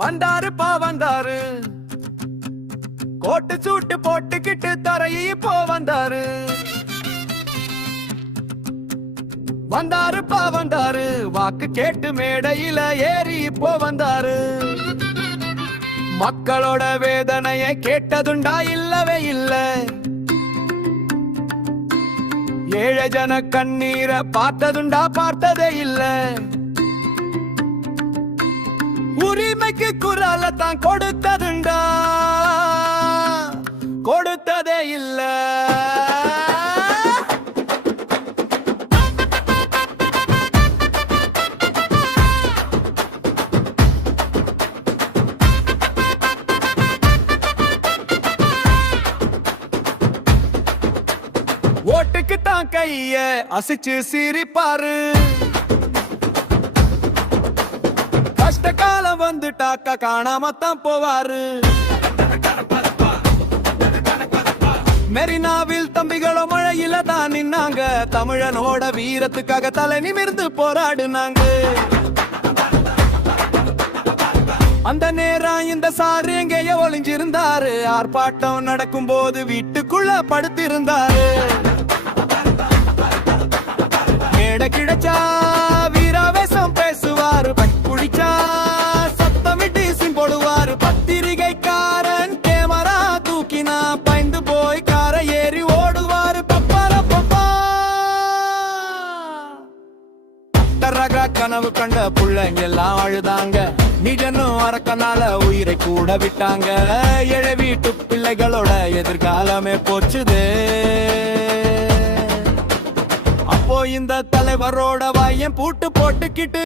வந்தாரு கோட்டு சூட்டு போட்டுக்கிட்டு தரையை இப்போ வந்தாரு வாக்கு கேட்டு மேடையில ஏறி இப்போ வந்தாரு மக்களோட வேதனைய கேட்டதுண்டா இல்லவே இல்ல ஏழை ஜன கண்ணீரை பார்த்ததுண்டா பார்த்ததே இல்ல உரிமைக்கு குரல தான் கொடுத்ததுண்டா கொடுத்ததே இல்ல ஓட்டுக்கு தான் கைய அசைச்சு சிரிப்பாரு கஷ்ட காலம் வந்துட்டாக்க காணாமத்தான் போவாரு மெரினாவில் தம்பிகளோ மழையில தான் நின்னாங்க தமிழனோட வீரத்துக்காக தலை நிமிர்ந்து போராடுனாங்க அந்த நேரம் இந்த சாரு எங்கேயோ ஒளிஞ்சிருந்தாரு ஆர்ப்பாட்டம் நடக்கும் போது வீட்டுக்குள்ள படுத்திருந்தாரு மேட கிடைச்சா வீராவேசம் பேசுவாரு குடிச்சா சத்தமிட்டு சிம் போடுவாரு பத்திரிகைக்காரன் கேமரா தூக்கினா பயந்து போய் காரை ஏறி ஓடுவாரு பப்பா கனவு கண்ட புள்ளைங்க எல்லாம் அழுதாங்க நிஜனும் அரக்கனால உயிரை கூட விட்டாங்க ஏழை வீட்டு பிள்ளைகளோட எதிர்காலமே போச்சுதே அப்போ இந்த தலைவரோட வாயம் பூட்டு போட்டுக்கிட்டு